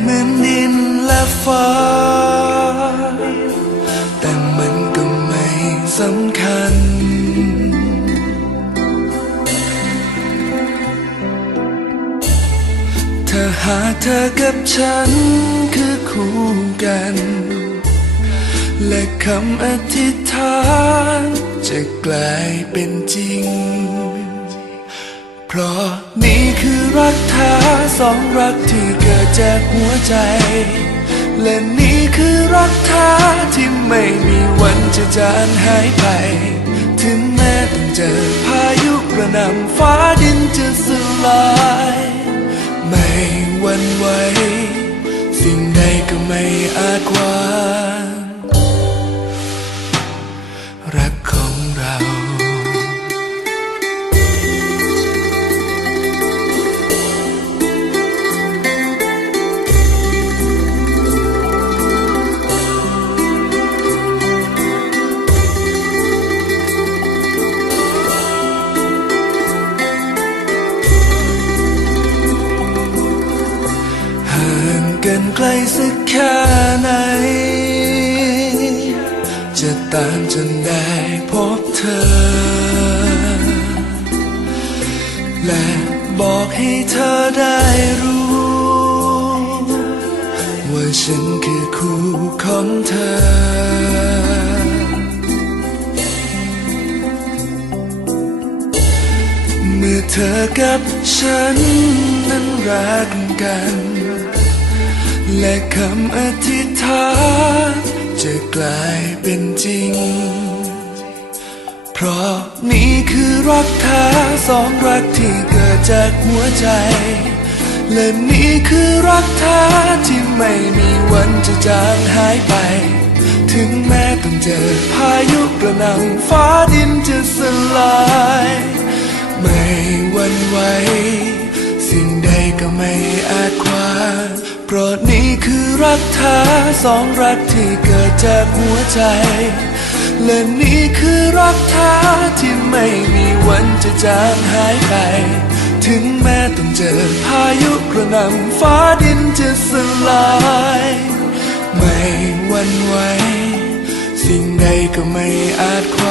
เหมือนดินและฟ้า แต่มันก็ไม่สำคัญ ถ้าหากเธอกับฉันคือคู่กัน และคำอธิษฐานจะกลายเป็นจริง ราะนี่คือรักแท้สองรักที่เกิดจากหัวใจ และนี่คือรักแท้ที่ไม่มีวันจะจางหายไป ถึงแม้ต้องเจอพายุกระหน่ำฟ้าดินจะสลาย ไม่หวันไหวสิ่งใดก็ไม่อาจขวา นไกลสักแค่ไหน จะตามจนได้พบเธอ และบอกให้เธอได้รู้ ว่าฉันคือคู่ของเธอเมื่อเธอกับฉันนั้นรักกัน และคำอธิษฐานจะกลายเป็นจริง เพราะนี่คือรักแท้สองรักที่เกิดจากหัวใจ และนี่คือรักแท้ที่ไม่มีวันจะจางหายไป ถึงแม้ต้องเจอพายุกระหน่ำฟ้าดินจะสลาย ไม่หวันไหวสิ่งใดก็ไม่อาจขวาเพราะนี่ รักแท้สองรักที่เกิดจากหัวใจ และนี่คือรักแท้ที่ไม่มีวันจะจางหายไป ถึงแม้ต้องเจอพายุกระหน่ำฟ้าดินจะสลาย ไม่หวันไหวสิ่งใดก็ไม่อาจขว